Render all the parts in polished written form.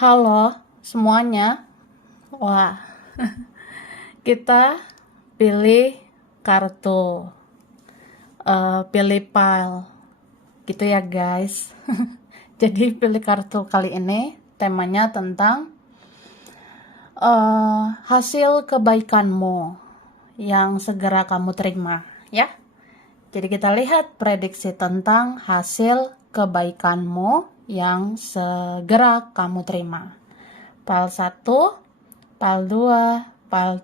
Halo semuanya. Wah, kita pilih kartu, pilih file gitu ya guys. Jadi pilih kartu kali ini temanya tentang hasil kebaikanmu yang segera kamu terima ya. Jadi kita lihat prediksi tentang hasil kebaikanmu yang segera kamu terima. File 1, file 2, file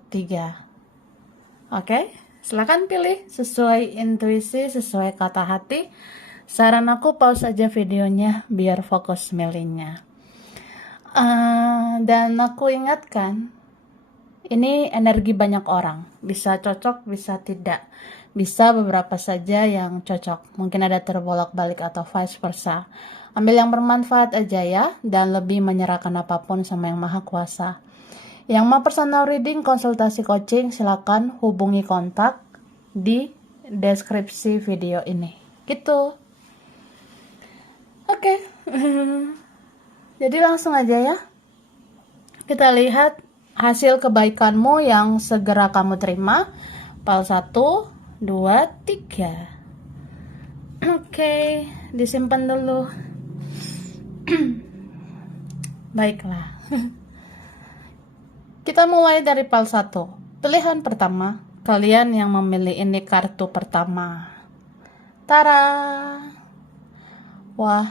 3. Oke, silakan pilih sesuai intuisi, sesuai kata hati. Saran aku pause aja videonya biar fokus milihnya. Dan aku ingatkan, ini energi banyak orang, bisa cocok, bisa tidak. Bisa beberapa saja yang cocok, mungkin ada terbolak-balik atau vice versa. Ambil yang bermanfaat aja ya, dan lebih menyerahkan apapun sama yang maha kuasa. Yang mau personal reading, konsultasi coaching, silakan hubungi kontak di deskripsi video ini. Gitu. Oke. Jadi langsung aja ya. Kita lihat hasil kebaikanmu yang segera kamu terima. File 1, 2, 3. Oke, disimpan dulu. Baiklah. Kita mulai dari file 1. Pilihan pertama, kalian yang memilih ini kartu pertama. Tara. Wah,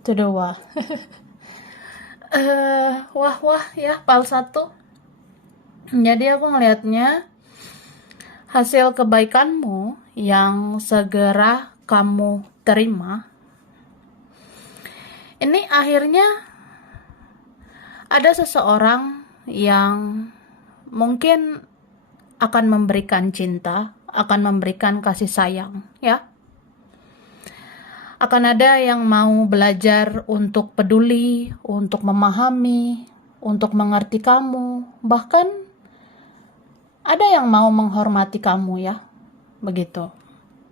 to the wah. Wah ya, file 1. Jadi aku ngelihatnya hasil kebaikanmu yang segera kamu terima. Ini akhirnya ada seseorang yang mungkin akan memberikan cinta, akan memberikan kasih sayang, ya. Akan ada yang mau belajar untuk peduli, untuk memahami, untuk mengerti kamu, bahkan ada yang mau menghormati kamu ya, begitu.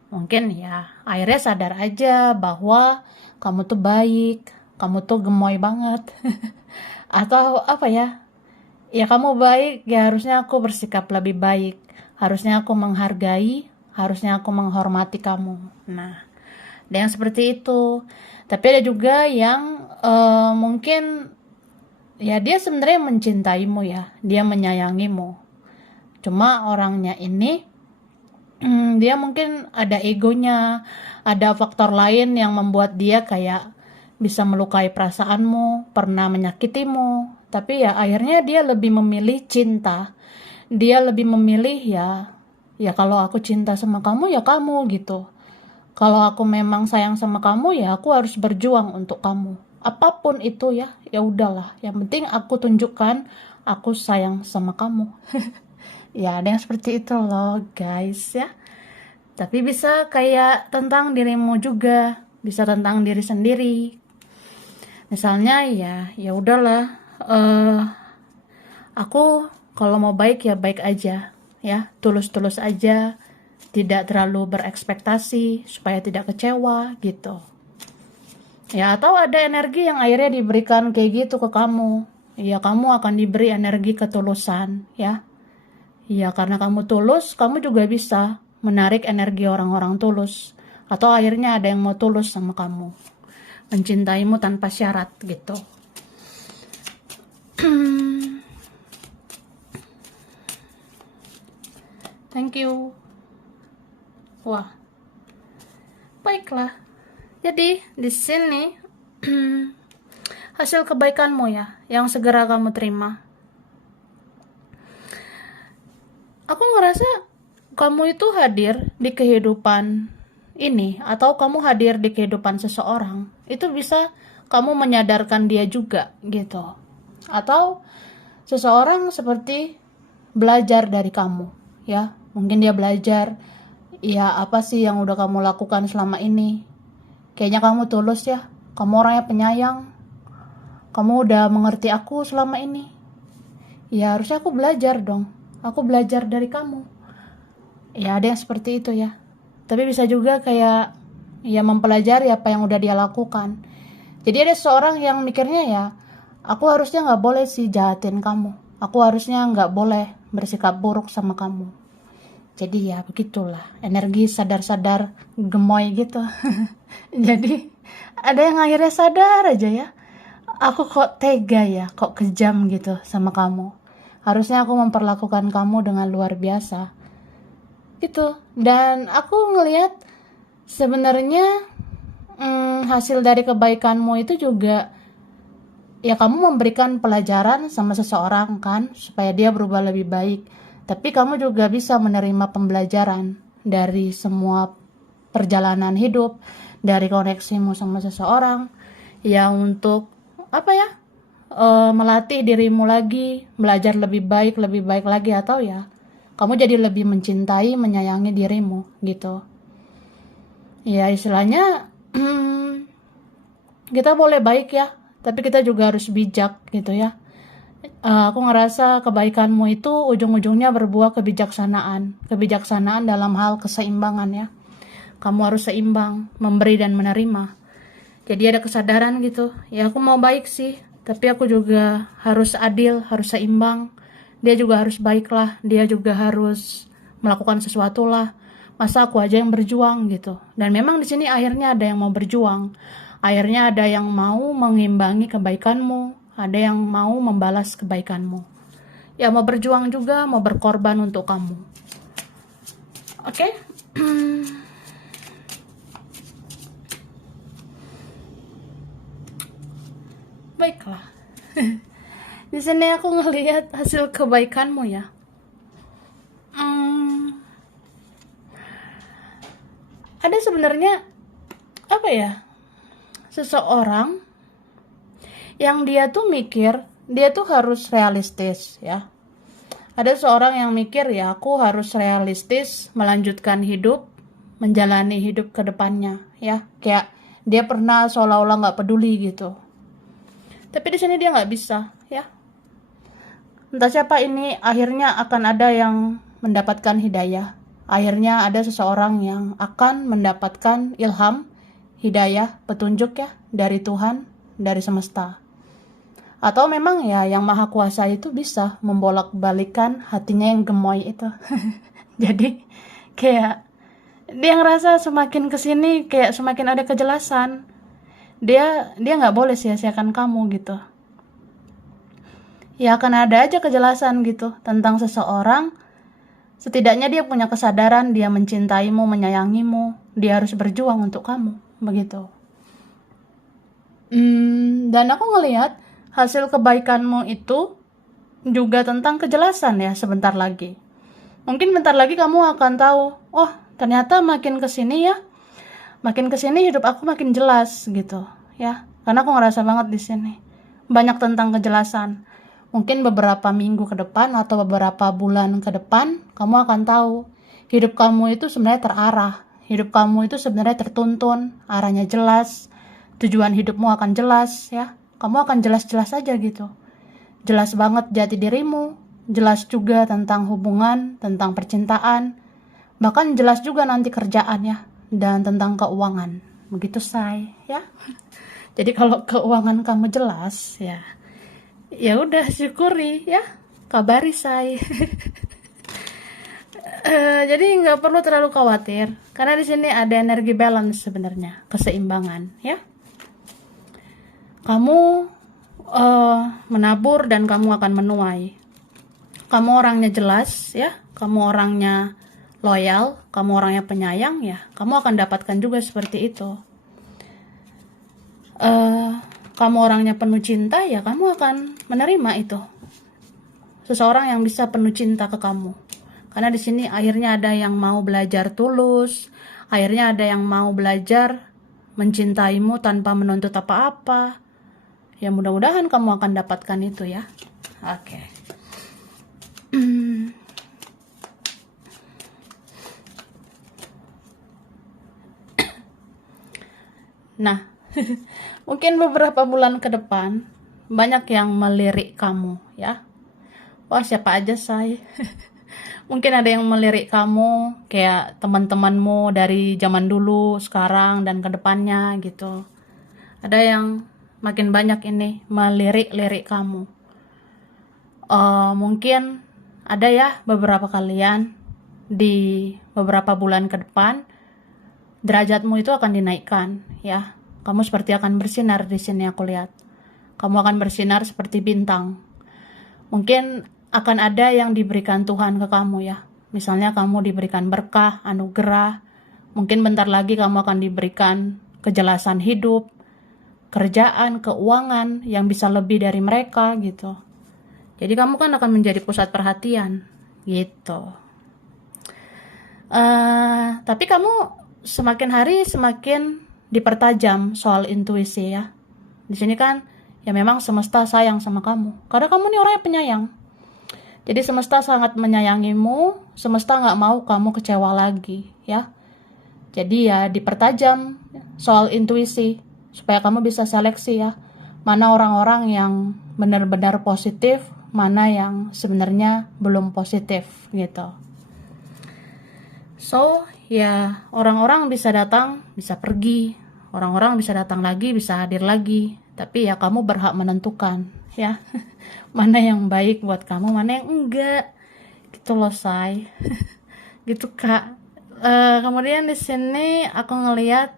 Mungkin ya, akhirnya sadar aja bahwa kamu tuh baik, kamu tuh gemoy banget. Atau apa ya, ya kamu baik, ya harusnya aku bersikap lebih baik. Harusnya aku menghargai, harusnya aku menghormati kamu. Nah, ada yang seperti itu. Tapi ada juga yang mungkin ya dia sebenarnya mencintaimu ya, dia menyayangimu. Cuma orangnya ini dia mungkin ada egonya, ada faktor lain yang membuat dia kayak bisa melukai perasaanmu, pernah menyakitimu. Tapi ya akhirnya dia lebih memilih cinta. Dia lebih memilih ya kalau aku cinta sama kamu ya kamu gitu. Kalau aku memang sayang sama kamu ya aku harus berjuang untuk kamu. Apapun itu ya udahlah. Yang penting aku tunjukkan aku sayang sama kamu. Ya, ada yang seperti itu loh, guys ya. Tapi bisa kayak tentang dirimu juga, bisa tentang diri sendiri. Misalnya ya udahlah, aku kalau mau baik ya baik aja, ya tulus-tulus aja, tidak terlalu berekspektasi supaya tidak kecewa gitu. Ya atau ada energi yang akhirnya diberikan kayak gitu ke kamu. Ya kamu akan diberi energi ketulusan, ya. Ya, karena kamu tulus, kamu juga bisa menarik energi orang-orang tulus. Atau akhirnya ada yang mau tulus sama kamu. Mencintaimu tanpa syarat gitu. Thank you. Wah. Baiklah. Jadi, di sini hasil kebaikanmu ya, yang segera kamu terima. Aku ngerasa kamu itu hadir di kehidupan ini, atau kamu hadir di kehidupan seseorang, itu bisa kamu menyadarkan dia juga gitu. Atau seseorang seperti belajar dari kamu, ya. Mungkin dia belajar, ya apa sih yang udah kamu lakukan selama ini. Kayaknya kamu tulus ya, kamu orangnya penyayang, kamu udah mengerti aku selama ini. Ya harusnya aku belajar dong. Aku belajar dari kamu. Ya ada yang seperti itu ya. Tapi bisa juga kayak ya mempelajari apa yang udah dia lakukan. Jadi ada seorang yang mikirnya ya, Aku harusnya nggak boleh sih jahatin kamu. Aku harusnya nggak boleh bersikap buruk sama kamu. Jadi ya begitulah, energi sadar-sadar gemoy gitu. Jadi ada yang akhirnya sadar aja ya. Aku kok tega ya, kok kejam gitu sama kamu. Harusnya aku memperlakukan kamu dengan luar biasa. Gitu. Dan aku ngelihat sebenarnya hasil dari kebaikanmu itu juga ya kamu memberikan pelajaran sama seseorang kan supaya dia berubah lebih baik. Tapi kamu juga bisa menerima pembelajaran dari semua perjalanan hidup, dari koneksimu sama seseorang ya untuk apa ya? Melatih dirimu lagi, belajar lebih baik lagi atau ya kamu jadi lebih mencintai, menyayangi dirimu gitu. Ya istilahnya kita boleh baik ya, tapi kita juga harus bijak gitu ya. Aku ngerasa kebaikanmu itu ujung-ujungnya berbuah kebijaksanaan dalam hal keseimbangan ya. Kamu harus seimbang, memberi dan menerima. Jadi ada kesadaran gitu, ya aku mau baik sih, tapi aku juga harus adil, harus seimbang. Dia juga harus baik lah, dia juga harus melakukan sesuatu lah. Masa aku aja yang berjuang gitu. Dan memang di sini akhirnya ada yang mau berjuang. Akhirnya ada yang mau mengimbangi kebaikanmu, ada yang mau membalas kebaikanmu. Ya mau berjuang juga, mau berkorban untuk kamu. Oke? Baiklah. Di sini aku ngelihat hasil kebaikanmu ya. Ada sebenarnya apa ya? Seseorang yang dia tuh mikir, dia tuh harus realistis ya. Ada seorang yang mikir ya, aku harus realistis melanjutkan hidup, menjalani hidup ke depannya ya. Kayak dia pernah seolah-olah nggak peduli gitu. Tapi di sini dia nggak bisa ya. Entah siapa ini akhirnya akan ada yang mendapatkan hidayah. Akhirnya ada seseorang yang akan mendapatkan ilham, hidayah, petunjuk ya dari Tuhan, dari semesta. Atau memang ya yang maha kuasa itu bisa membolak-balikan hatinya yang gemoy itu. Jadi kayak dia ngerasa semakin kesini kayak semakin ada kejelasan. Dia nggak boleh sia-siakan kamu gitu. Ya akan ada aja kejelasan gitu tentang seseorang. Setidaknya dia punya kesadaran, dia mencintaimu, menyayangimu, dia harus berjuang untuk kamu, begitu. Dan aku ngelihat hasil kebaikanmu itu juga tentang kejelasan ya sebentar lagi. Mungkin bentar lagi kamu akan tahu, oh ternyata makin kesini ya, makin kesini hidup aku makin jelas gitu ya. Karena aku ngerasa banget di sini banyak tentang kejelasan. Mungkin beberapa minggu ke depan atau beberapa bulan ke depan, kamu akan tahu hidup kamu itu sebenarnya terarah. Hidup kamu itu sebenarnya tertuntun, arahnya jelas, tujuan hidupmu akan jelas ya. Kamu akan jelas-jelas aja gitu. Jelas banget jati dirimu, jelas juga tentang hubungan, tentang percintaan, bahkan jelas juga nanti kerjaan ya, dan tentang keuangan. Begitu say ya. Jadi kalau keuangan kamu jelas ya udah syukuri ya, kabari say. Jadi nggak perlu terlalu khawatir karena di sini ada energi balance sebenarnya, keseimbangan ya. Kamu menabur dan kamu akan menuai. Kamu orangnya jelas ya, kamu orangnya loyal, kamu orangnya penyayang ya, kamu akan dapatkan juga seperti itu. Kamu orangnya penuh cinta ya, kamu akan menerima itu. Seseorang yang bisa penuh cinta ke kamu. Karena di sini akhirnya ada yang mau belajar tulus, akhirnya ada yang mau belajar mencintaimu tanpa menuntut apa-apa. Ya mudah-mudahan kamu akan dapatkan itu ya. Oke. Nah, mungkin beberapa bulan ke depan banyak yang melirik kamu ya. Wah siapa aja say. Mungkin ada yang melirik kamu kayak teman-temanmu dari zaman dulu, sekarang dan ke depannya gitu. Ada yang makin banyak ini melirik-lirik kamu. Mungkin ada ya beberapa kalian di beberapa bulan ke depan derajatmu itu akan dinaikkan ya. Kamu seperti akan bersinar di sini aku lihat. Kamu akan bersinar seperti bintang. Mungkin akan ada yang diberikan Tuhan ke kamu ya. Misalnya kamu diberikan berkah, anugerah. Mungkin bentar lagi kamu akan diberikan kejelasan hidup, kerjaan, keuangan yang bisa lebih dari mereka gitu. Jadi kamu kan akan menjadi pusat perhatian gitu. Tapi kamu semakin hari semakin dipertajam soal intuisi ya. Di sini kan ya memang semesta sayang sama kamu. Karena kamu nih orangnya penyayang. Jadi semesta sangat menyayangimu, semesta nggak mau kamu kecewa lagi ya. Jadi ya dipertajam soal intuisi supaya kamu bisa seleksi ya. Mana orang-orang yang benar-benar positif, mana yang sebenarnya belum positif gitu. So, ya orang-orang bisa datang, bisa pergi. Orang-orang bisa datang lagi, bisa hadir lagi. Tapi ya kamu berhak menentukan ya. Mana yang baik buat kamu, mana yang enggak. Gitu loh, say. Gitu, Kak. Kemudian di sini aku ngelihat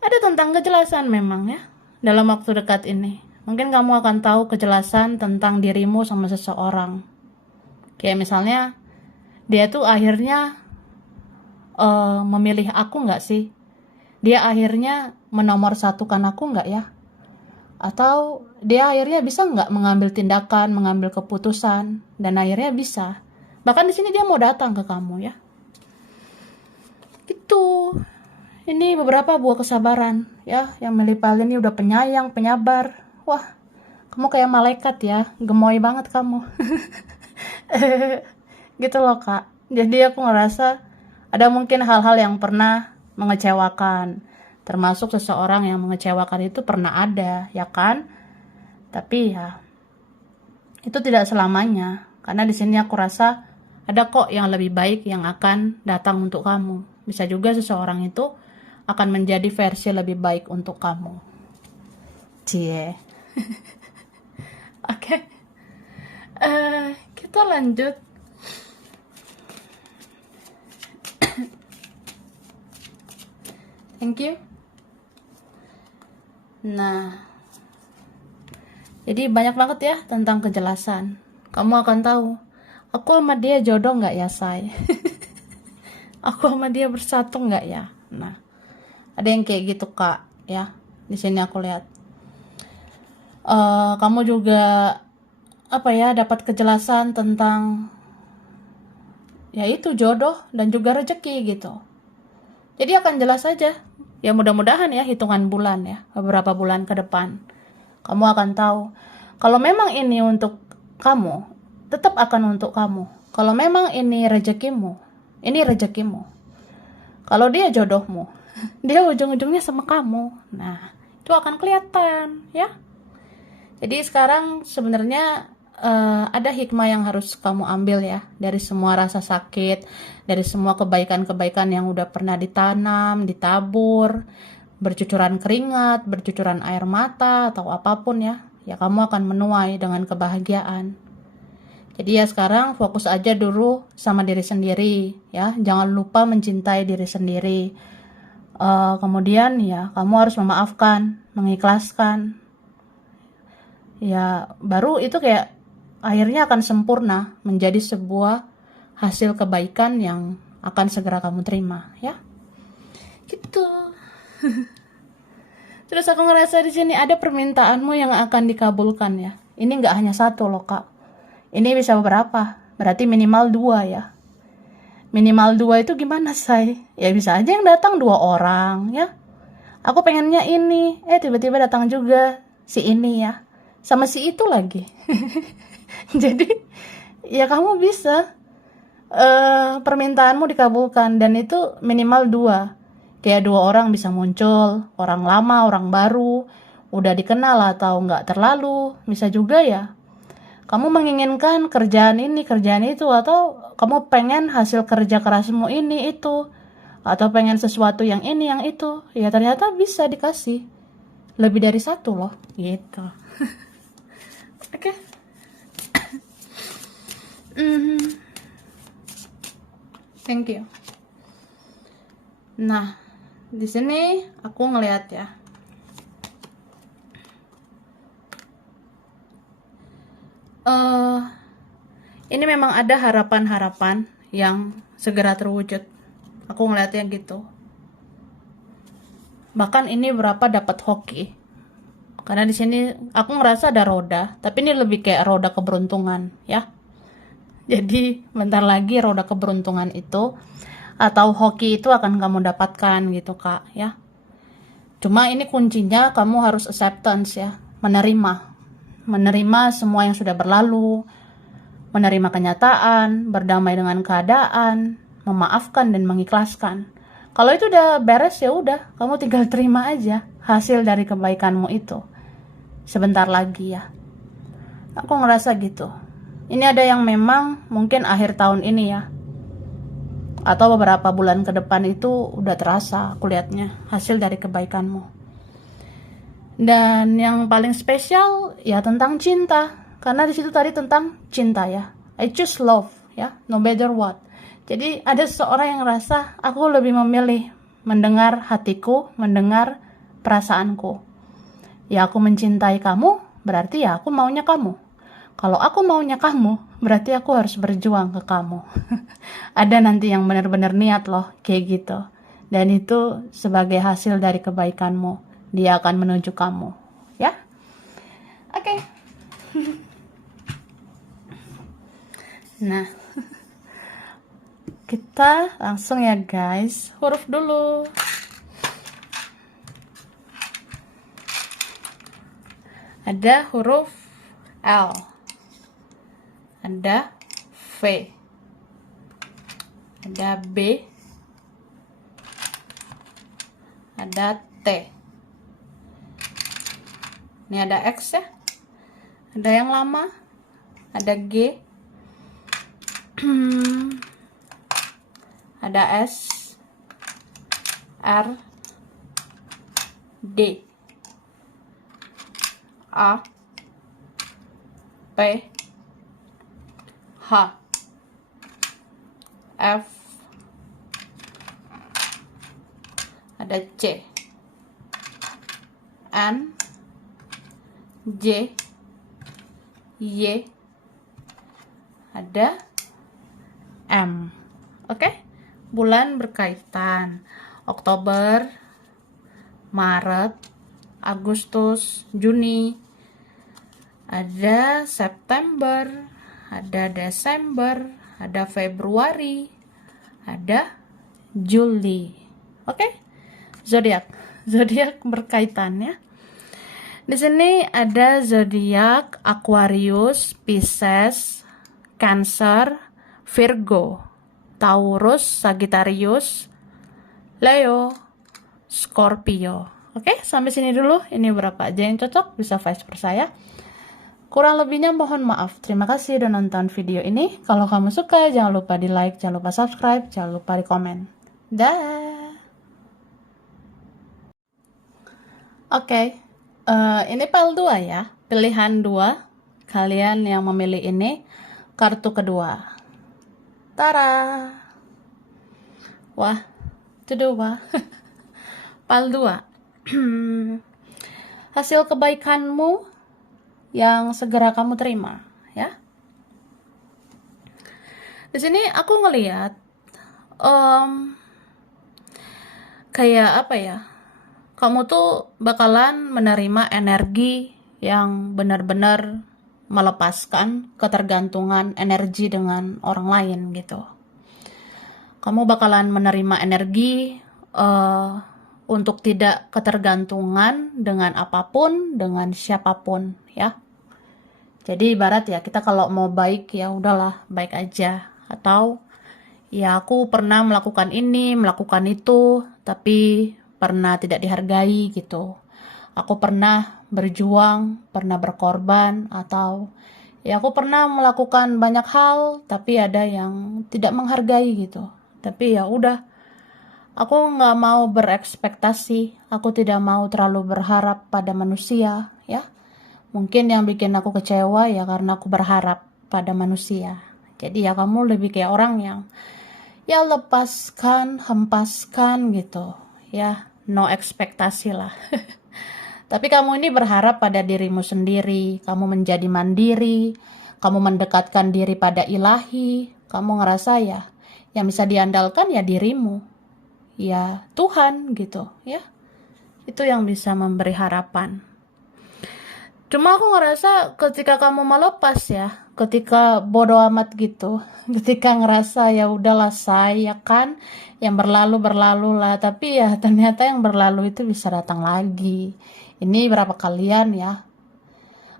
ada tentang kejelasan memang ya. Dalam waktu dekat ini. Mungkin kamu akan tahu kejelasan tentang dirimu sama seseorang. Kayak misalnya dia tuh akhirnya memilih aku nggak sih? Dia akhirnya menomor satukan aku nggak ya? Atau dia akhirnya bisa nggak mengambil tindakan, mengambil keputusan, dan akhirnya bisa. Bahkan di sini dia mau datang ke kamu ya. Gitu. Ini beberapa buah kesabaran ya, yang melipal ini udah penyayang, penyabar. Wah, kamu kayak malaikat ya, gemoy banget kamu. Gitu loh, Kak. Jadi aku ngerasa ada mungkin hal-hal yang pernah mengecewakan, termasuk seseorang yang mengecewakan itu pernah ada, ya kan? Tapi ya, itu tidak selamanya. Karena di sini aku rasa ada kok yang lebih baik yang akan datang untuk kamu. Bisa juga seseorang itu akan menjadi versi lebih baik untuk kamu. Cie. Oke. Kita lanjut. Thank you. Nah, jadi banyak banget ya tentang kejelasan. Kamu akan tahu, aku sama dia jodoh nggak ya, say? Aku sama dia bersatu nggak ya? Nah, ada yang kayak gitu, Kak, ya. Di sini aku lihat. Kamu juga dapat kejelasan tentang yaitu jodoh dan juga rezeki gitu. Jadi akan jelas saja. Ya mudah-mudahan ya hitungan bulan ya, beberapa bulan ke depan. Kamu akan tahu kalau memang ini untuk kamu, tetap akan untuk kamu. Kalau memang ini rezekimu, ini rezekimu. Kalau dia jodohmu, dia ujung-ujungnya sama kamu. Nah, itu akan kelihatan ya. Jadi sekarang sebenarnya ada hikmah yang harus kamu ambil ya dari semua rasa sakit, dari semua kebaikan-kebaikan yang udah pernah ditanam, ditabur, bercucuran keringat, bercucuran air mata atau apapun ya. Ya kamu akan menuai dengan kebahagiaan. Jadi ya sekarang fokus aja dulu sama diri sendiri ya. Jangan lupa mencintai diri sendiri. Kemudian ya kamu harus memaafkan, mengikhlaskan. Ya baru itu kayak akhirnya akan sempurna menjadi sebuah hasil kebaikan yang akan segera kamu terima ya. Gitu. Terus aku ngerasa di sini ada permintaanmu yang akan dikabulkan ya. Ini nggak hanya satu loh, Kak. Ini bisa beberapa. Berarti minimal 2 ya. Minimal 2 itu gimana, say? Ya bisa aja yang datang 2 orang ya. Aku pengennya ini, tiba-tiba datang juga si ini ya. Sama si itu lagi. Jadi ya kamu bisa permintaanmu dikabulkan dan itu minimal 2. Kayak 2 orang bisa muncul, orang lama, orang baru, udah dikenal atau nggak terlalu, bisa juga ya. Kamu menginginkan kerjaan ini, kerjaan itu, atau kamu pengen hasil kerja kerasmu ini itu, atau pengen sesuatu yang ini yang itu, ya ternyata bisa dikasih lebih dari satu loh, gitu. Oke. Thank you. Nah, di sini aku ngeliat ya. Ini memang ada harapan-harapan yang segera terwujud. Aku ngeliatnya gitu. Bahkan ini berapa dapat hoki. Karena di sini aku ngerasa ada roda, tapi ini lebih kayak roda keberuntungan, ya. Jadi bentar lagi roda keberuntungan itu atau hoki itu akan kamu dapatkan gitu, Kak, ya. Cuma ini kuncinya kamu harus acceptance ya, menerima semua yang sudah berlalu, menerima kenyataan, berdamai dengan keadaan, memaafkan dan mengikhlaskan. Kalau itu udah beres ya udah, kamu tinggal terima aja hasil dari kebaikanmu itu. Sebentar lagi ya. Aku ngerasa gitu. Ini ada yang memang mungkin akhir tahun ini ya. Atau beberapa bulan ke depan itu udah terasa aku lihatnya hasil dari kebaikanmu. Dan yang paling spesial ya tentang cinta. Karena di situ tadi tentang cinta ya. I choose love ya, no matter what. Jadi ada seseorang yang ngerasa aku lebih memilih mendengar hatiku, mendengar perasaanku. Ya aku mencintai kamu, berarti ya aku maunya kamu. Kalau aku maunya kamu, berarti aku harus berjuang ke kamu. Ada nanti yang benar-benar niat loh, kayak gitu. Dan itu sebagai hasil dari kebaikanmu. Dia akan menuju kamu. Ya? Oke. Nah, kita langsung ya guys, huruf dulu. Ada huruf L, ada V, ada B, ada T. Ini ada X ya, ada yang lama, ada G, ada S, R, D, A, P, H, F, ada C, N, J, Y, ada M. Oke? Bulan berkaitan. Oktober, Maret, Agustus, Juni, ada September, ada Desember, ada Februari, ada Juli. Oke? Zodiak berkaitan ya. Di sini ada zodiak Aquarius, Pisces, Cancer, Virgo, Taurus, Sagittarius, Leo, Scorpio. Oke, sampai sini dulu. Ini berapa aja yang cocok, bisa vice versa ya. Kurang lebihnya mohon maaf. Terima kasih udah nonton video ini. Kalau kamu suka, jangan lupa di like, jangan lupa subscribe, jangan lupa di komen. Dah. Oke, ini file 2 ya. Pilihan 2. Kalian yang memilih ini, kartu kedua. Tara. Wah, itu 2. File 2. Hasil kebaikanmu yang segera kamu terima, ya. Di sini aku ngelihat kayak apa ya? Kamu tuh bakalan menerima energi yang benar-benar melepaskan ketergantungan energi dengan orang lain gitu. Kamu bakalan menerima energi untuk tidak ketergantungan dengan apapun, dengan siapapun, ya. Jadi ibarat ya, kita kalau mau baik ya udahlah, baik aja. Atau ya aku pernah melakukan ini, melakukan itu, tapi pernah tidak dihargai gitu. Aku pernah berjuang, pernah berkorban, atau ya aku pernah melakukan banyak hal, tapi ada yang tidak menghargai gitu. Tapi ya udah, Aku nggak mau berekspektasi, aku tidak mau terlalu berharap pada manusia, ya. Mungkin yang bikin aku kecewa ya karena aku berharap pada manusia. Jadi ya kamu lebih kayak orang yang ya lepaskan, hempaskan gitu, ya. No ekspektasi lah. Tapi kamu ini berharap pada dirimu sendiri, kamu menjadi mandiri, kamu mendekatkan diri pada ilahi, kamu ngerasa ya, yang bisa diandalkan ya dirimu, ya Tuhan gitu, ya. Itu yang bisa memberi harapan. Cuma aku ngerasa ketika kamu melepas ya, ketika bodo amat gitu, ketika ngerasa ya udahlah say, ya kan, yang berlalu berlalu lah, tapi ya ternyata yang berlalu itu bisa datang lagi. Ini berapa kalian ya?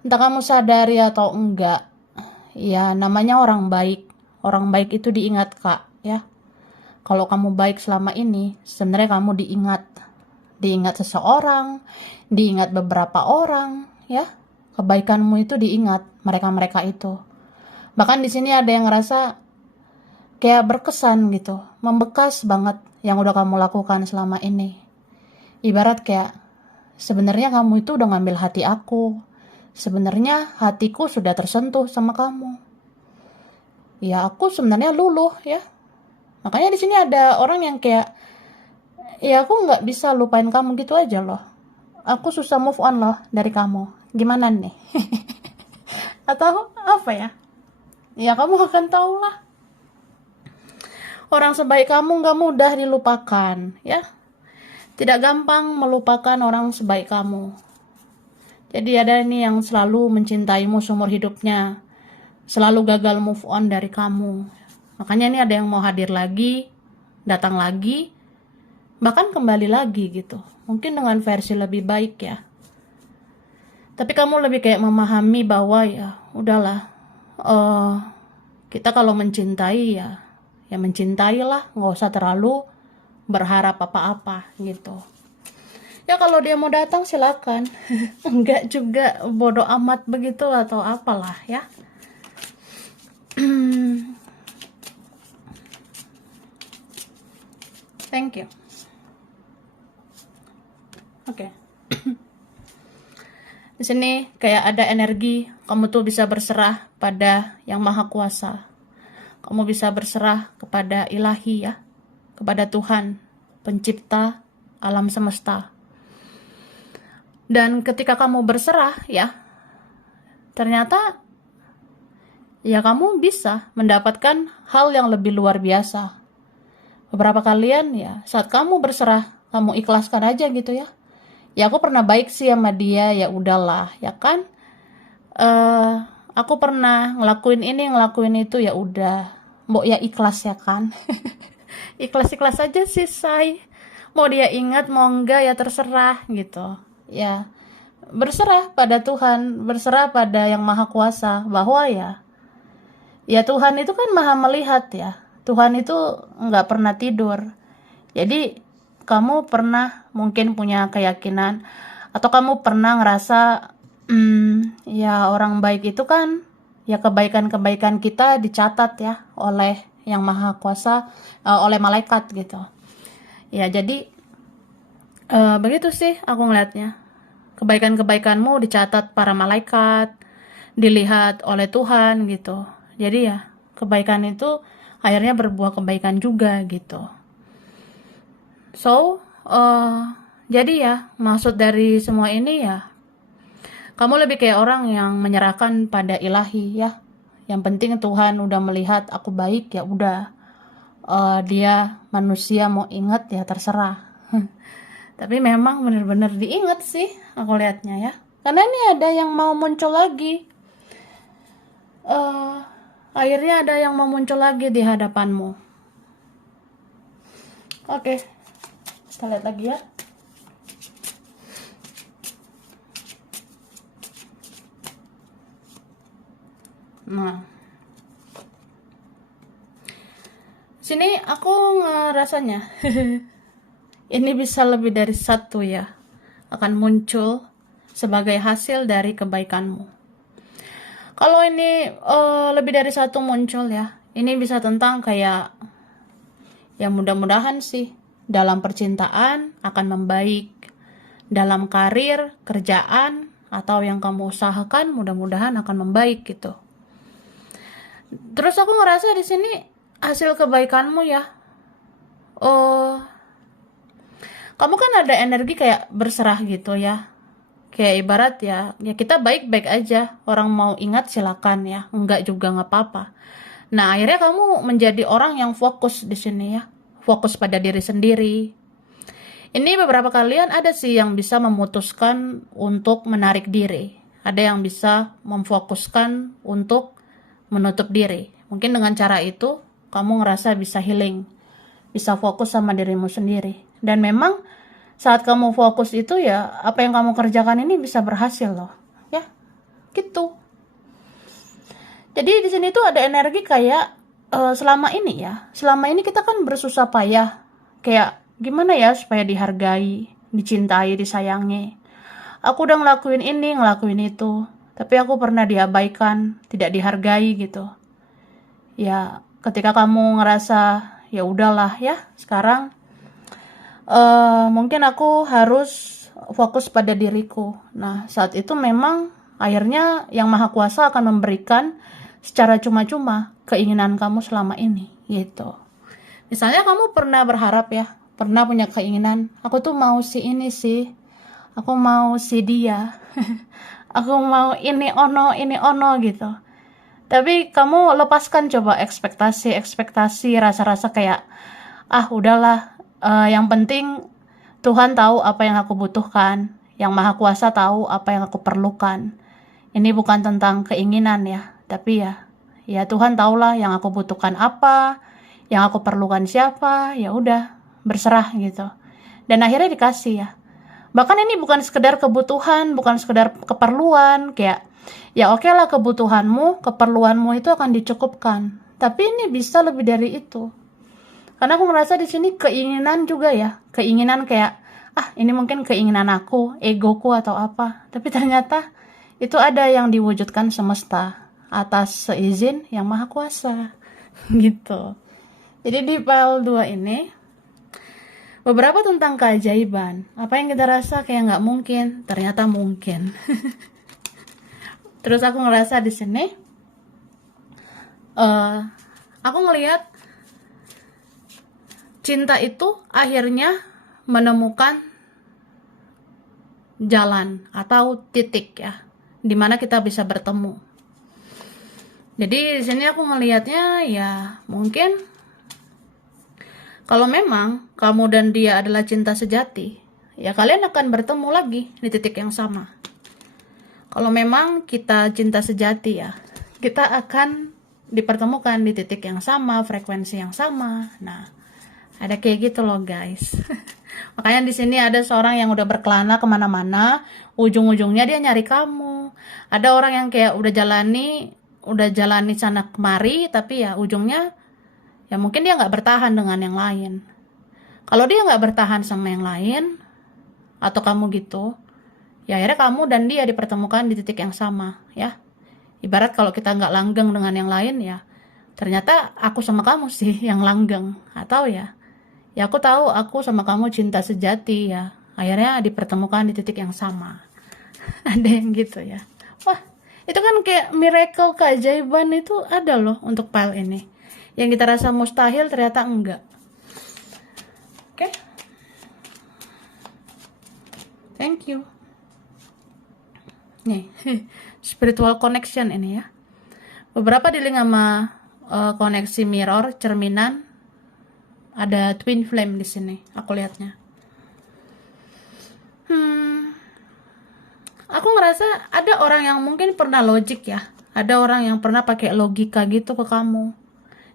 Entah kamu sadari atau enggak, ya namanya orang baik. Orang baik itu diingat kak, ya. Kalau kamu baik selama ini, sebenarnya kamu diingat. Diingat seseorang, diingat beberapa orang, ya. Kebaikanmu itu diingat mereka-mereka itu. Bahkan di sini ada yang ngerasa kayak berkesan gitu, membekas banget yang udah kamu lakukan selama ini. Ibarat kayak sebenarnya kamu itu udah ngambil hati aku. Sebenarnya hatiku sudah tersentuh sama kamu. Ya aku sebenarnya luluh ya. Makanya di sini ada orang yang kayak ya aku nggak bisa lupain kamu gitu aja loh. Aku susah move on loh dari kamu. Gimana nih? Atau apa ya? Ya kamu akan tahu lah. Orang sebaik kamu nggak mudah dilupakan, ya. Tidak gampang melupakan orang sebaik kamu. Jadi ada ini yang selalu mencintaimu seumur hidupnya, selalu gagal move on dari kamu. Makanya ini ada yang mau hadir lagi, datang lagi, bahkan kembali lagi gitu. Mungkin dengan versi lebih baik ya. Tapi kamu lebih kayak memahami bahwa ya udahlah, kita kalau mencintai ya mencintailah, nggak usah terlalu berharap apa-apa gitu. Ya kalau dia mau datang silakan. Enggak juga bodoh amat begitu atau apalah ya. Thank you. Oke. Di sini kayak ada energi, kamu tuh bisa berserah pada Yang Maha Kuasa. Kamu bisa berserah kepada Ilahi ya, kepada Tuhan, pencipta alam semesta. Dan ketika kamu berserah ya, ternyata ya kamu bisa mendapatkan hal yang lebih luar biasa. Beberapa kalian ya, saat kamu berserah, kamu ikhlaskan aja gitu ya. Ya aku pernah baik sih sama dia, ya udahlah, ya kan. Aku pernah ngelakuin ini, ngelakuin itu, ya udah. Mbok ya ikhlas ya kan. Ikhlas-ikhlas aja sih say. Mau dia ingat, mau enggak ya terserah gitu. Ya, berserah pada Tuhan, berserah pada Yang Maha Kuasa, bahwa ya Tuhan itu kan maha melihat ya. Tuhan itu nggak pernah tidur. Jadi kamu pernah mungkin punya keyakinan atau kamu pernah ngerasa ya orang baik itu kan ya kebaikan-kebaikan kita dicatat ya oleh Yang Maha Kuasa, oleh malaikat gitu. Ya jadi begitu sih aku ngeliatnya. Kebaikan-kebaikanmu dicatat para malaikat, dilihat oleh Tuhan gitu. Jadi ya kebaikan itu akhirnya berbuah kebaikan juga gitu. So, jadi ya maksud dari semua ini ya kamu lebih kayak orang yang menyerahkan pada Ilahi ya. Yang penting Tuhan udah melihat aku baik ya udah. Dia manusia mau ingat ya terserah. Tapi memang benar-benar diingat sih aku lihatnya ya. Karena ini ada yang mau muncul lagi. Akhirnya ada yang mau muncul lagi di hadapanmu. Oke, kita lihat lagi ya. Nah, sini aku ngerasanya ini bisa lebih dari satu ya akan muncul sebagai hasil dari kebaikanmu. Kalau ini lebih dari satu muncul ya, ini bisa tentang kayak ya mudah-mudahan sih dalam percintaan akan membaik, dalam karir, kerjaan, atau yang kamu usahakan mudah-mudahan akan membaik gitu. Terus aku ngerasa di sini hasil kebaikanmu ya, oh, kamu kan ada energi kayak berserah gitu ya. Kayak ibarat ya kita baik-baik aja. Orang mau ingat silakan ya, enggak juga nggak apa-apa. Nah, akhirnya kamu menjadi orang yang fokus di sini ya. Fokus pada diri sendiri. Ini beberapa kalian ada sih yang bisa memutuskan untuk menarik diri. Ada yang bisa memfokuskan untuk menutup diri. Mungkin dengan cara itu, kamu ngerasa bisa healing. Bisa fokus sama dirimu sendiri. Dan memang saat kamu fokus itu ya, apa yang kamu kerjakan ini bisa berhasil loh. Ya, gitu. Jadi di sini tuh ada energi kayak selama ini kita kan bersusah payah, kayak gimana ya supaya dihargai, dicintai, disayangi. Aku udah ngelakuin ini, ngelakuin itu, tapi aku pernah diabaikan, tidak dihargai gitu. Ya, ketika kamu ngerasa ya udahlah ya, sekarang mungkin aku harus fokus pada diriku. Nah, saat itu memang akhirnya Yang Maha Kuasa akan memberikan secara cuma-cuma keinginan kamu selama ini, gitu. Misalnya kamu pernah berharap ya, pernah punya keinginan, aku tuh mau si ini sih, aku mau si dia, aku mau ini ono gitu. Tapi kamu lepaskan coba ekspektasi, rasa-rasa kayak, udahlah, yang penting Tuhan tahu apa yang aku butuhkan, Yang Maha Kuasa tahu apa yang aku perlukan. Ini bukan tentang keinginan ya, tapi ya Tuhan tahulah yang aku butuhkan apa, yang aku perlukan siapa, ya udah berserah gitu. Dan akhirnya dikasih ya. Bahkan ini bukan sekedar kebutuhan, bukan sekedar keperluan, kayak ya oke lah kebutuhanmu, keperluanmu itu akan dicukupkan. Tapi ini bisa lebih dari itu. Karena aku merasa di sini keinginan juga ya, keinginan kayak ini mungkin keinginan aku, egoku atau apa. Tapi ternyata itu ada yang diwujudkan semesta atas seizin Yang Maha Kuasa. Gitu. Jadi di PL 2 ini beberapa tentang keajaiban. Apa yang kita rasa kayak nggak mungkin, ternyata mungkin. Terus aku ngerasa di sini, aku ngelihat cinta itu akhirnya menemukan jalan atau titik ya, dimana kita bisa bertemu. Jadi di sini aku ngelihatnya ya mungkin kalau memang kamu dan dia adalah cinta sejati, ya kalian akan bertemu lagi di titik yang sama. Kalau memang kita cinta sejati ya, kita akan dipertemukan di titik yang sama, frekuensi yang sama. Nah, ada kayak gitu loh guys. Makanya di sini ada seorang yang udah berkelana kemana-mana, ujung-ujungnya dia nyari kamu. Ada orang yang kayak udah jalani sana kemari, tapi ya ujungnya ya mungkin dia nggak bertahan dengan yang lain. Kalau dia nggak bertahan sama yang lain, atau kamu gitu, ya akhirnya kamu dan dia dipertemukan di titik yang sama ya. Ibarat kalau kita nggak langgeng dengan yang lain ya, ternyata aku sama kamu sih yang langgeng. Atau ya aku tahu aku sama kamu cinta sejati ya, akhirnya dipertemukan di titik yang sama. Ada yang gitu ya. Wah, itu kan kayak miracle, keajaiban itu ada loh untuk file ini. Yang kita rasa mustahil ternyata enggak. Oke. Thank you. Nih, spiritual connection ini ya. Beberapa dealing sama koneksi mirror, cerminan. Ada twin flame di sini, aku lihatnya. Aku ngerasa ada orang yang mungkin pernah logik ya. Ada orang yang pernah pakai logika gitu ke kamu.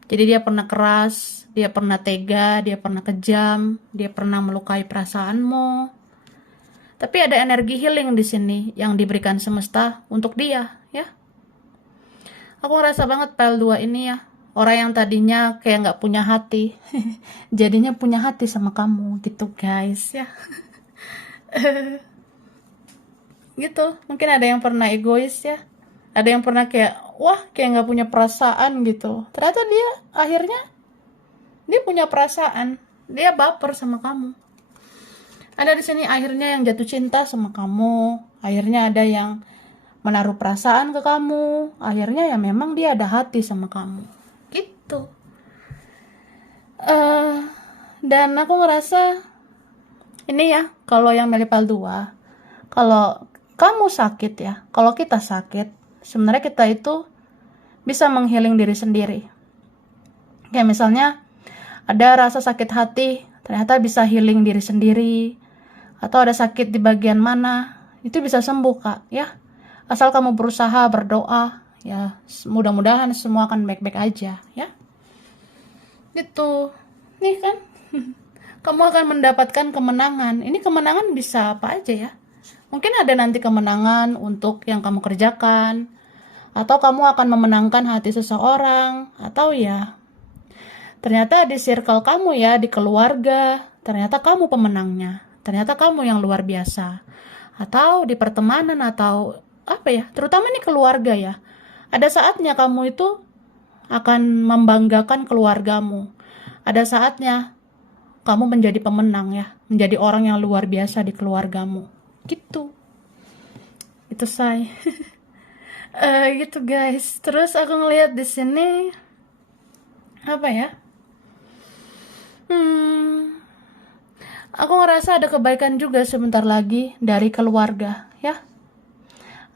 Jadi dia pernah keras, dia pernah tega, dia pernah kejam, dia pernah melukai perasaanmu. Tapi ada energi healing di sini yang diberikan semesta untuk dia, ya. Aku ngerasa banget PL 2 ini ya. Orang yang tadinya kayak nggak punya hati, jadinya punya hati sama kamu, gitu guys ya. Gitu, mungkin ada yang pernah egois ya. Ada yang pernah kayak, kayak nggak punya perasaan gitu. Ternyata dia akhirnya dia punya perasaan. Dia baper sama kamu. Ada di sini akhirnya yang jatuh cinta sama kamu, akhirnya ada yang menaruh perasaan ke kamu, akhirnya ya memang dia ada hati sama kamu. Gitu. eh dan aku ngerasa ini ya, kalau yang Melipal 2, kalau kamu sakit ya, kalau kita sakit, sebenarnya kita itu bisa menghealing diri sendiri. Kayak misalnya ada rasa sakit hati, ternyata bisa healing diri sendiri. Atau ada sakit di bagian mana, itu bisa sembuh Kak ya. Asal kamu berusaha, berdoa, ya mudah-mudahan semua akan baik-baik aja ya. Gitu. Nih kan, kamu akan mendapatkan kemenangan. Ini kemenangan bisa apa aja ya. Mungkin ada nanti kemenangan untuk yang kamu kerjakan, atau kamu akan memenangkan hati seseorang, atau ya ternyata di circle kamu ya, di keluarga, ternyata kamu pemenangnya. Ternyata kamu yang luar biasa. Atau di pertemanan atau apa ya, terutama nih keluarga ya. Ada saatnya kamu itu akan membanggakan keluargamu. Ada saatnya kamu menjadi pemenang ya, menjadi orang yang luar biasa di keluargamu. Gitu. Itu saya. Gitu guys. Terus aku ngeliat di sini apa ya? Aku ngerasa ada kebaikan juga sebentar lagi dari keluarga, ya.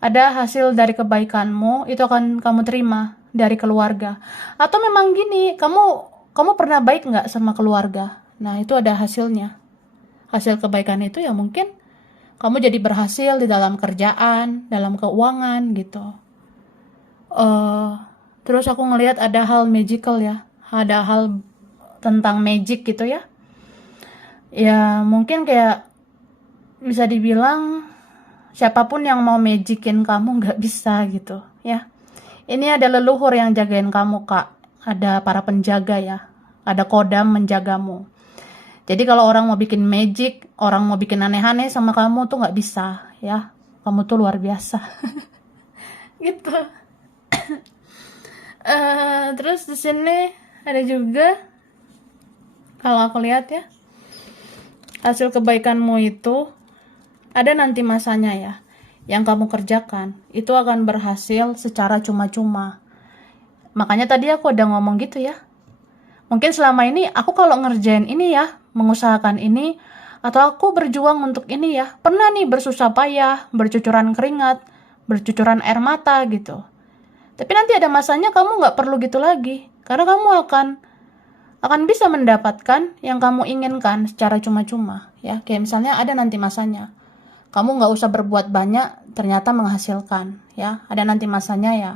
Ada hasil dari kebaikanmu, itu akan kamu terima dari keluarga. Atau memang gini, kamu pernah baik nggak sama keluarga? Nah, itu ada hasilnya. Hasil kebaikan itu ya mungkin kamu jadi berhasil di dalam kerjaan, dalam keuangan gitu. Terus aku ngelihat ada hal magical ya, ada hal tentang magic gitu ya. Ya mungkin kayak bisa dibilang siapapun yang mau magicin kamu nggak bisa gitu ya. Ini ada leluhur yang jagain kamu Kak, ada para penjaga ya, ada kodam menjagamu. Jadi kalau orang mau bikin magic, orang mau bikin aneh-aneh sama kamu tuh nggak bisa ya, kamu tuh luar biasa. Gitu. Terus di sini ada juga, kalau aku lihat ya, hasil kebaikanmu itu ada nanti masanya ya. Yang kamu kerjakan itu akan berhasil secara cuma-cuma. Makanya tadi aku udah ngomong gitu ya. Mungkin selama ini aku kalau ngerjain ini ya, mengusahakan ini, atau aku berjuang untuk ini ya, pernah nih bersusah payah, bercucuran keringat, bercucuran air mata gitu. Tapi nanti ada masanya kamu nggak perlu gitu lagi, karena kamu akan bisa mendapatkan yang kamu inginkan secara cuma-cuma ya. Kayak misalnya ada nanti masanya kamu nggak usah berbuat banyak, ternyata menghasilkan ya. Ada nanti masanya ya,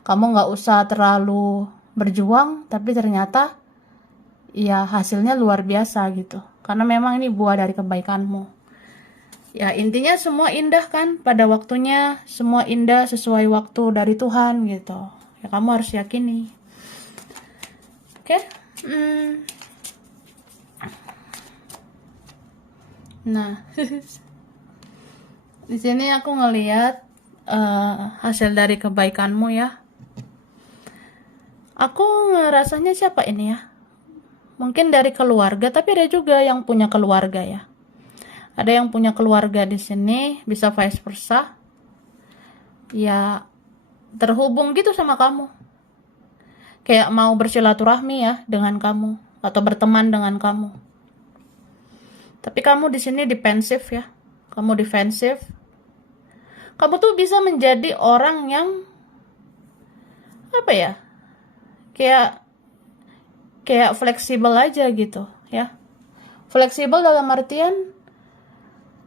kamu nggak usah terlalu berjuang, tapi ternyata ya hasilnya luar biasa gitu. Karena memang ini buah dari kebaikanmu. Ya intinya semua indah kan pada waktunya, semua indah sesuai waktu dari Tuhan gitu. Ya kamu harus yakini. Oke? Nah, di sini aku ngelihat hasil dari kebaikanmu ya. Aku ngerasanya siapa ini ya? Mungkin dari keluarga, tapi ada juga yang punya keluarga ya. Ada yang punya keluarga di sini, bisa vice versa. Ya terhubung gitu sama kamu. Kayak mau bersilaturahmi ya dengan kamu atau berteman dengan kamu. Tapi kamu di sini defensif ya. Kamu defensif. Kamu tuh bisa menjadi orang yang apa ya? Kayak fleksibel aja gitu ya. Fleksibel dalam artian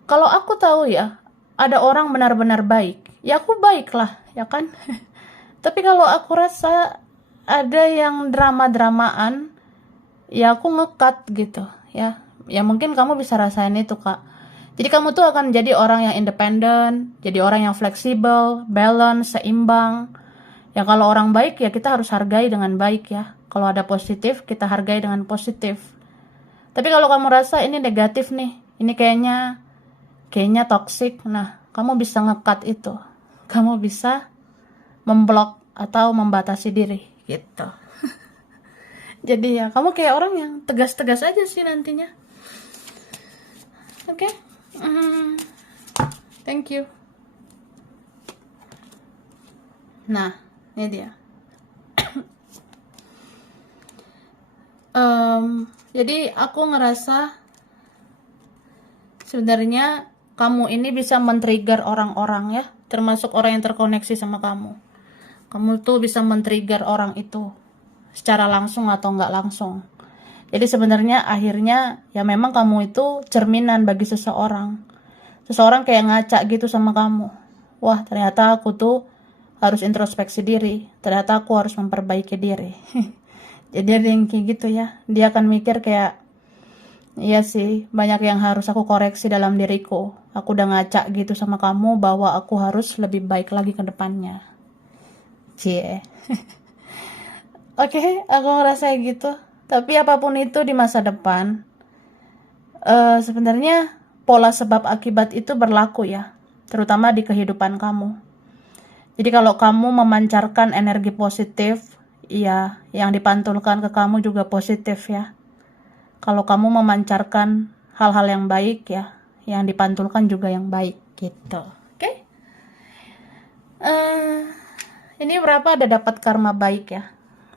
kalau aku tahu ya, ada orang benar-benar baik, ya aku baik lah, ya kan? Tapi kalau aku rasa ada yang drama-dramaan, ya aku ngekat gitu ya. Ya mungkin kamu bisa rasain itu Kak. Jadi kamu tuh akan jadi orang yang independen, jadi orang yang fleksibel, balance, seimbang. Ya kalau orang baik ya kita harus hargai dengan baik ya. Kalau ada positif kita hargai dengan positif. Tapi kalau kamu rasa ini negatif nih, ini kayaknya toksik, nah kamu bisa ngekat itu. Kamu bisa memblok atau membatasi diri gitu. Jadi ya kamu kayak orang yang tegas-tegas aja sih nantinya. Oke. Thank you. Nah, ini dia. Jadi aku ngerasa sebenarnya kamu ini bisa men-trigger orang-orang ya, termasuk orang yang terkoneksi sama kamu. Kamu tuh bisa men-trigger orang itu secara langsung atau nggak langsung. Jadi sebenarnya akhirnya ya memang kamu itu cerminan bagi seseorang. Seseorang kayak ngaca gitu sama kamu. Wah, ternyata aku tuh harus introspeksi diri. Ternyata aku harus memperbaiki diri. Jadi ada yang kayak gitu ya. Dia akan mikir kayak, iya sih, banyak yang harus aku koreksi dalam diriku. Aku udah ngaca gitu sama kamu bahwa aku harus lebih baik lagi ke depannya. Cie. Oke, aku ngerasa gitu. Tapi apapun itu di masa depan, sebenarnya pola sebab akibat itu berlaku ya, terutama di kehidupan kamu. Jadi kalau kamu memancarkan energi positif, ya yang dipantulkan ke kamu juga positif ya. Kalau kamu memancarkan hal-hal yang baik ya, yang dipantulkan juga yang baik gitu. Oke? Ini berapa ada dapat karma baik ya.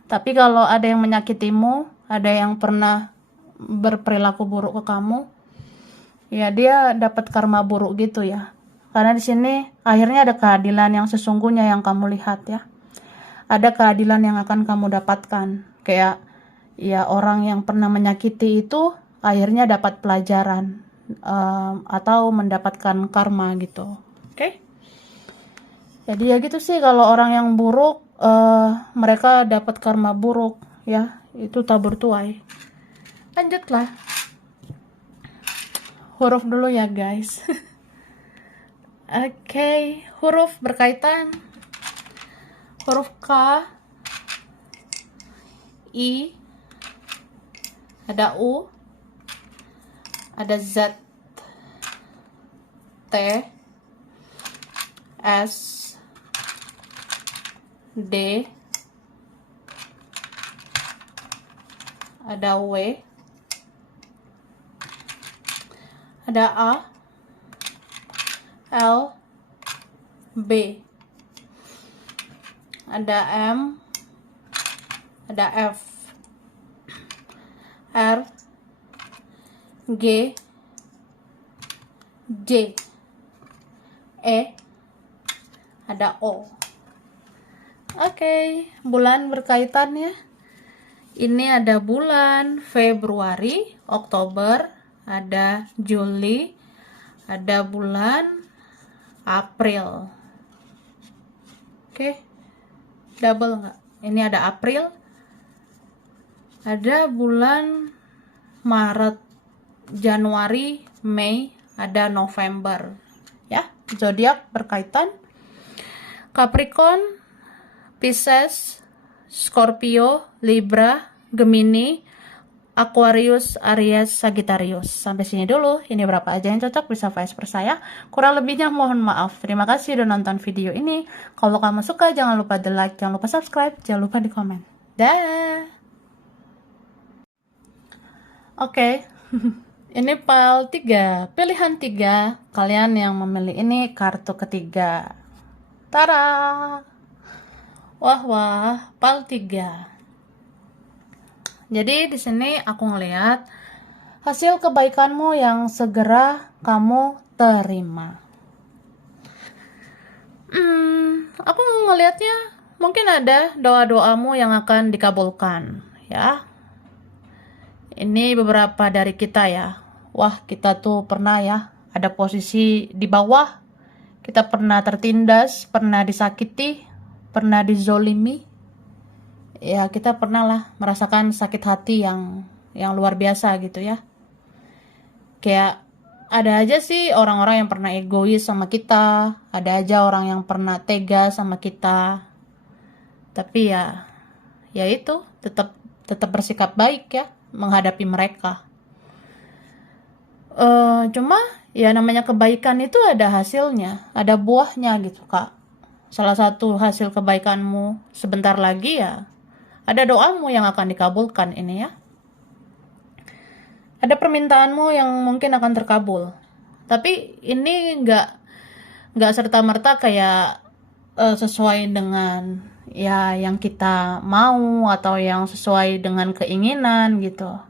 Tapi kalau ada yang menyakitimu, ada yang pernah berperilaku buruk ke kamu, ya dia dapat karma buruk gitu ya. Karena di sini akhirnya ada keadilan yang sesungguhnya yang kamu lihat ya. Ada keadilan yang akan kamu dapatkan. Kayak ya orang yang pernah menyakiti itu akhirnya dapat pelajaran atau mendapatkan karma gitu. Oke? Jadi ya gitu sih, kalau orang yang buruk mereka dapat karma buruk ya, itu tabur tuai. Lanjutlah huruf dulu ya guys. Oke, huruf berkaitan. Huruf K, I, ada U, ada Z, T, S, D, ada W, ada A, L, B, ada M, ada F, R, G, J, E, ada O. Oke, bulan berkaitannya. Ini ada bulan Februari, Oktober, ada Juli, ada bulan April. Oke, double nggak? Ini ada April, ada bulan Maret, Januari, Mei, ada November. Ya, zodiak berkaitan. Capricorn, Pisces, Scorpio, Libra, Gemini, Aquarius, Aries, Sagittarius. Sampai sini dulu. Ini berapa aja yang cocok, bisa vice versa ya. Kurang lebihnya mohon maaf. Terima kasih udah nonton video ini. Kalau kamu suka jangan lupa di like, jangan lupa subscribe, jangan lupa di komen. Dah. Oke. Ini file 3, pilihan 3. Kalian yang memilih ini kartu ketiga. Tara. Wah, file 3. Jadi di sini aku ngelihat hasil kebaikanmu yang segera kamu terima. Aku ngelihatnya mungkin ada doa-doamu yang akan dikabulkan, ya. Ini beberapa dari kita ya. Wah, kita tuh pernah ya ada posisi di bawah. Kita pernah tertindas, pernah disakiti, pernah dizolimi. Ya, kita pernah lah merasakan sakit hati yang luar biasa gitu ya. Kayak ada aja sih orang-orang yang pernah egois sama kita, ada aja orang yang pernah tega sama kita. Tapi ya itu tetap bersikap baik ya menghadapi mereka. Cuma ya namanya kebaikan itu ada hasilnya, ada buahnya gitu Kak. Salah satu hasil kebaikanmu sebentar lagi ya Ada doamu yang akan dikabulkan ini ya. Ada permintaanmu yang mungkin akan terkabul. Tapi ini nggak serta-merta kayak sesuai dengan ya yang kita mau atau yang sesuai dengan keinginan gitu.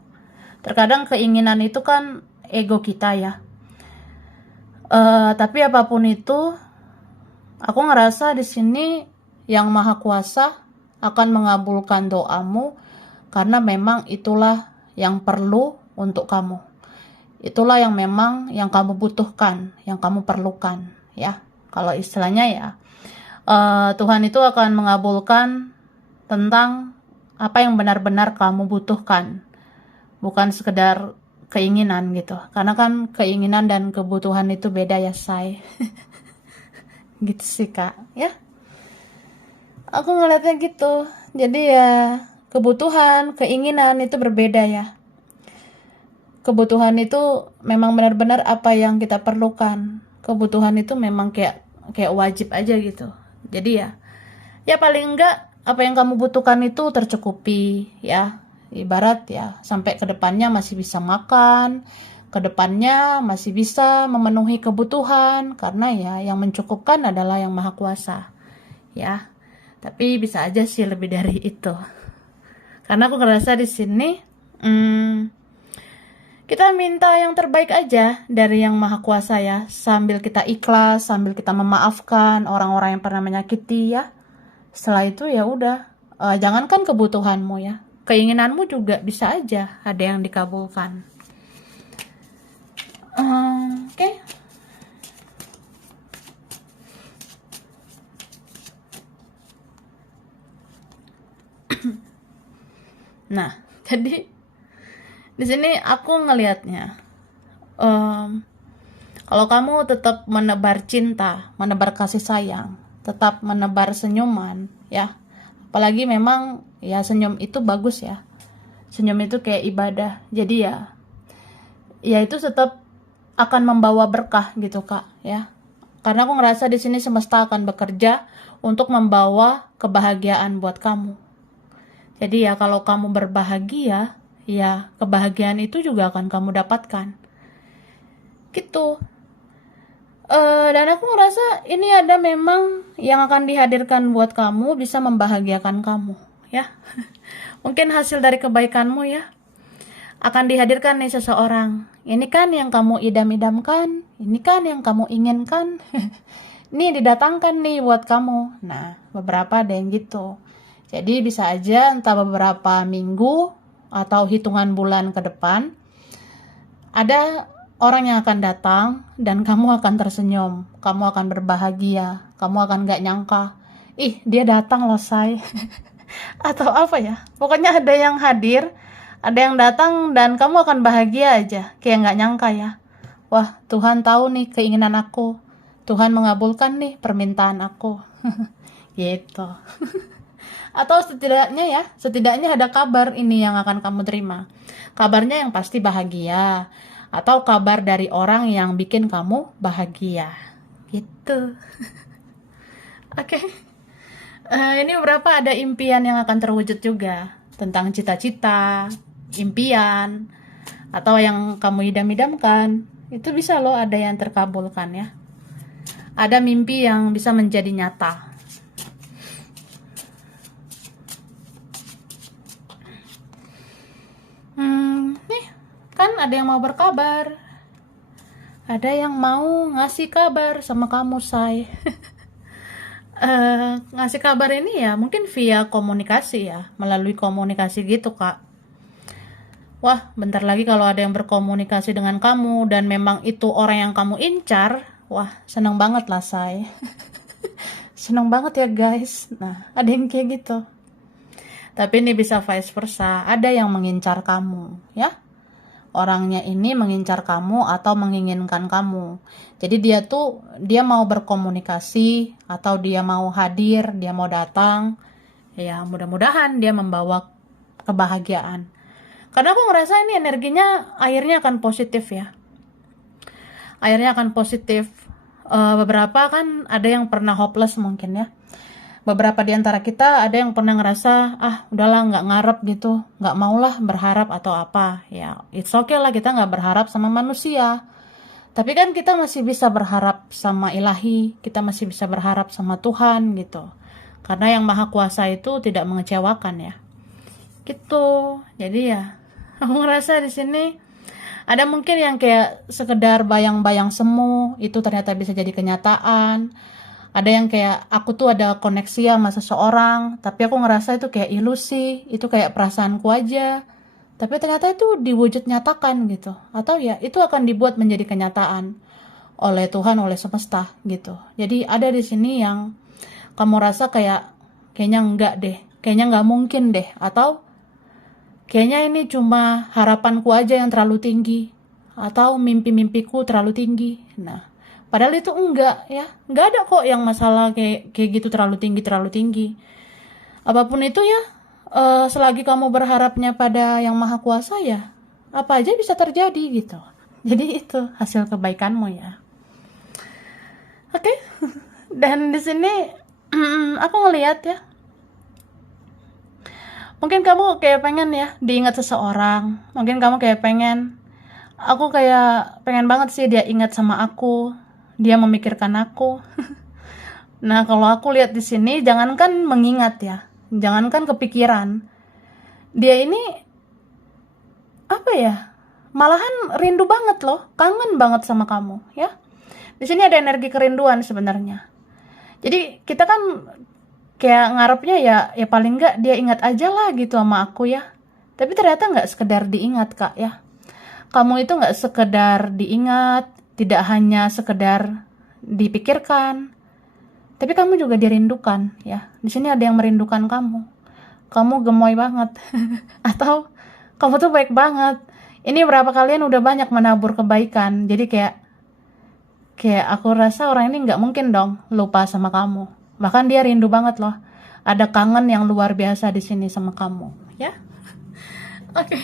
Terkadang keinginan itu kan ego kita ya. Tapi apapun itu, aku ngerasa di sini yang Maha Kuasa akan mengabulkan doamu karena memang itulah yang perlu untuk kamu. Itulah yang memang yang kamu butuhkan, yang kamu perlukan, ya. Kalau istilahnya ya, Tuhan itu akan mengabulkan tentang apa yang benar-benar kamu butuhkan, bukan sekedar keinginan gitu. Karena kan keinginan dan kebutuhan itu beda ya, say. Gitu sih, Kak, ya. Aku ngeliatnya gitu. Jadi ya, kebutuhan, keinginan itu berbeda ya. Kebutuhan itu memang benar-benar apa yang kita perlukan. Kebutuhan itu memang kayak wajib aja gitu. Jadi ya paling enggak apa yang kamu butuhkan itu tercukupi ya. Ibarat ya sampai ke depannya masih bisa makan, ke depannya masih bisa memenuhi kebutuhan karena ya yang mencukupkan adalah yang Maha Kuasa. Ya. Tapi bisa aja sih lebih dari itu. Karena aku ngerasa di sini kita minta yang terbaik aja dari yang Maha Kuasa ya, sambil kita ikhlas, sambil kita memaafkan orang-orang yang pernah menyakiti ya. Setelah itu ya udah, jangankan kebutuhanmu ya, keinginanmu juga bisa aja ada yang dikabulkan. Oke. Nah, jadi di sini aku ngelihatnya, kalau kamu tetap menebar cinta, menebar kasih sayang, tetap menebar senyuman, ya. Apalagi memang ya senyum itu bagus ya. Senyum itu kayak ibadah. Jadi ya itu tetap akan membawa berkah gitu, Kak, ya. Karena aku ngerasa di sini semesta akan bekerja untuk membawa kebahagiaan buat kamu. Jadi ya kalau kamu berbahagia, ya kebahagiaan itu juga akan kamu dapatkan. Gitu. Dan aku ngerasa ini ada memang yang akan dihadirkan buat kamu bisa membahagiakan kamu, ya. Mungkin hasil dari kebaikanmu ya. Akan dihadirkan nih seseorang. Ini kan yang kamu idam-idamkan, ini kan yang kamu inginkan. Nih didatangkan nih buat kamu. Nah, beberapa ada yang gitu. Jadi bisa aja entah beberapa minggu atau hitungan bulan ke depan ada orang yang akan datang dan kamu akan tersenyum, kamu akan berbahagia, kamu akan gak nyangka, ih dia datang loh say. Atau apa ya, pokoknya ada yang hadir, ada yang datang dan kamu akan bahagia aja, kayak gak nyangka ya. Wah, Tuhan tahu nih keinginan aku, Tuhan mengabulkan nih permintaan aku. Gitu. Atau setidaknya ada kabar ini yang akan kamu terima. Kabarnya yang pasti bahagia, atau kabar dari orang yang bikin kamu bahagia. Gitu. Oke. Ini beberapa ada impian yang akan terwujud juga. Tentang cita-cita, impian, atau yang kamu idam-idamkan. Itu bisa loh ada yang terkabulkan ya. Ada mimpi yang bisa menjadi nyata. Nih, kan ada yang mau berkabar. Ada yang mau ngasih kabar sama kamu, say. Ngasih kabar ini ya mungkin via komunikasi ya, melalui komunikasi gitu, Kak. Wah, bentar lagi kalau ada yang berkomunikasi dengan kamu dan memang itu orang yang kamu incar, wah, seneng banget lah, say. Seneng banget ya, guys. Nah, ada yang kayak gitu. Tapi ini bisa vice versa, ada yang mengincar kamu, ya. Orangnya ini mengincar kamu atau menginginkan kamu. Jadi dia mau berkomunikasi atau dia mau hadir, dia mau datang. Ya, mudah-mudahan dia membawa kebahagiaan. Karena aku ngerasa ini energinya akhirnya akan positif ya. Akhirnya akan positif. Beberapa kan ada yang pernah hopeless mungkin ya. Beberapa di antara kita ada yang pernah ngerasa, udahlah nggak ngarep gitu, nggak maulah berharap atau apa. Ya, it's okay lah kita nggak berharap sama manusia. Tapi kan kita masih bisa berharap sama ilahi, kita masih bisa berharap sama Tuhan gitu. Karena yang maha kuasa itu tidak mengecewakan ya. Gitu. Jadi ya, aku ngerasa di sini ada mungkin yang kayak sekedar bayang-bayang semu, itu ternyata bisa jadi kenyataan. Ada yang kayak aku tuh ada koneksi sama seseorang, tapi aku ngerasa itu kayak ilusi, itu kayak perasaanku aja. Tapi ternyata itu diwujud nyatakan gitu. Atau ya itu akan dibuat menjadi kenyataan oleh Tuhan, oleh semesta gitu. Jadi ada di sini yang kamu rasa kayaknya enggak deh, kayaknya enggak mungkin deh, atau kayaknya ini cuma harapanku aja yang terlalu tinggi, atau mimpi-mimpiku terlalu tinggi. Nah, padahal itu enggak ya, enggak ada kok yang masalah kayak gitu terlalu tinggi. Apapun itu ya, selagi kamu berharapnya pada yang maha kuasa ya, apa aja bisa terjadi gitu. Jadi itu hasil kebaikanmu ya. Oke, dan di sini aku ngelihat ya, mungkin kamu kayak pengen ya diingat seseorang, mungkin kamu kayak pengen, aku kayak pengen banget sih dia ingat sama aku, dia memikirkan aku. Nah, kalau aku lihat di sini, jangankan mengingat ya, jangankan kepikiran, dia ini apa ya? Malahan rindu banget loh, kangen banget sama kamu ya. Di sini ada energi kerinduan sebenarnya. Jadi kita kan kayak ngarepnya ya paling nggak dia ingat aja lah gitu sama aku ya. Tapi ternyata nggak sekedar diingat Kak ya. Kamu itu nggak sekedar diingat, tidak hanya sekedar dipikirkan, tapi kamu juga dirindukan ya. Di sini ada yang merindukan kamu. Kamu gemoy banget. Atau kamu tuh baik banget. Ini berapa kalian udah banyak menabur kebaikan. Jadi kayak aku rasa orang ini nggak mungkin dong lupa sama kamu. Bahkan dia rindu banget loh. Ada kangen yang luar biasa di sini sama kamu, ya. Oke.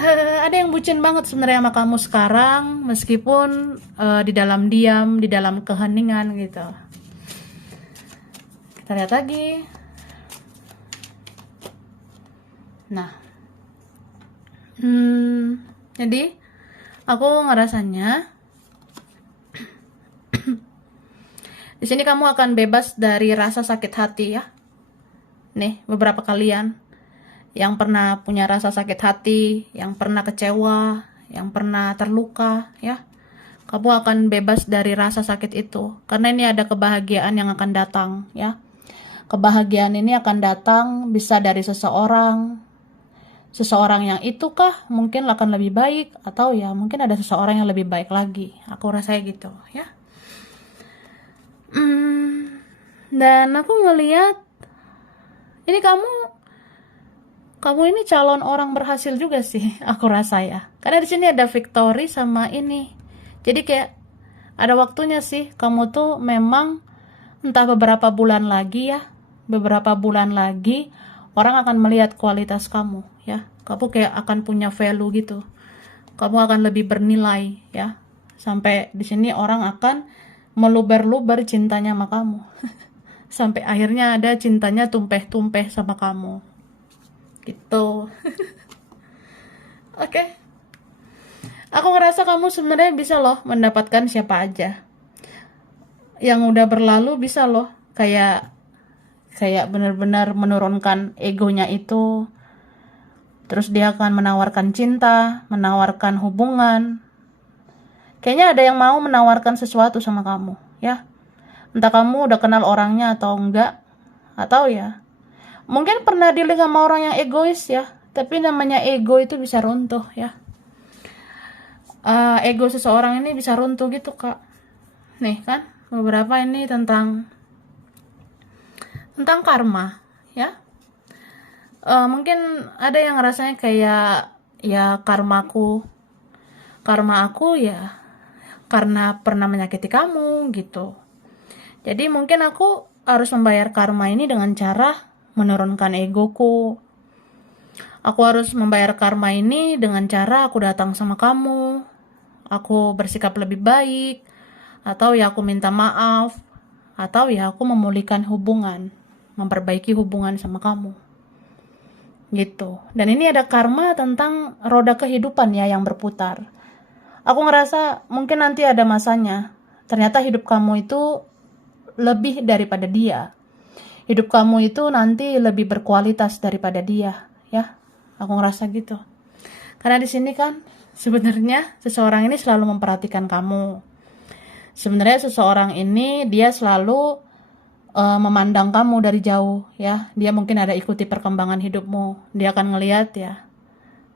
Ada yang bucin banget sebenarnya sama kamu sekarang, meskipun di dalam diam, di dalam keheningan gitu. Kita lihat lagi. Nah, jadi aku ngerasanya di sini kamu akan bebas dari rasa sakit hati ya. Nih, beberapa kalian yang pernah punya rasa sakit hati, yang pernah kecewa, yang pernah terluka ya. Kamu akan bebas dari rasa sakit itu. Karena ini ada kebahagiaan yang akan datang ya. Kebahagiaan ini akan datang bisa dari seseorang. Seseorang yang itu kah mungkin akan lebih baik, atau ya mungkin ada seseorang yang lebih baik lagi. Aku rasanya gitu ya. Dan aku ngelihat ini kamu ini calon orang berhasil juga sih, aku rasa ya. Karena di sini ada victory sama ini. Jadi kayak ada waktunya sih kamu tuh memang entah beberapa bulan lagi ya, beberapa bulan lagi orang akan melihat kualitas kamu ya. Kamu kayak akan punya value gitu. Kamu akan lebih bernilai ya. Sampai di sini orang akan meluber-luber cintanya sama kamu. Sampai akhirnya ada cintanya tumpeh-tumpeh sama kamu. Gitu. Oke. Aku ngerasa kamu sebenarnya bisa loh mendapatkan siapa aja. Yang udah berlalu bisa loh kayak benar-benar menurunkan egonya itu. Terus dia akan menawarkan cinta, menawarkan hubungan. Kayaknya ada yang mau menawarkan sesuatu sama kamu, ya. Entah kamu udah kenal orangnya atau enggak, atau ya mungkin pernah dealing sama orang yang egois ya. Tapi namanya ego itu bisa runtuh ya. Ego seseorang ini bisa runtuh gitu Kak. Nih kan beberapa ini tentang karma ya. Mungkin ada yang rasanya kayak ya karma aku ya karena pernah menyakiti kamu gitu. Jadi mungkin aku harus membayar karma ini dengan cara menurunkan egoku. Aku harus membayar karma ini dengan cara aku datang sama kamu. Aku bersikap lebih baik. Atau ya aku minta maaf. atau ya aku memulihkan hubungan, memperbaiki hubungan sama kamu. Gitu. Dan ini ada karma tentang roda kehidupan ya yang berputar. Aku ngerasa mungkin nanti ada masanya. Ternyata hidup kamu itu lebih daripada dia. Hidup kamu itu nanti lebih berkualitas daripada dia, ya. Aku ngerasa gitu. Karena di sini kan sebenarnya seseorang ini selalu memperhatikan kamu. Sebenarnya seseorang ini dia selalu memandang kamu dari jauh, ya. Dia mungkin ada ikuti perkembangan hidupmu. Dia akan ngelihat ya,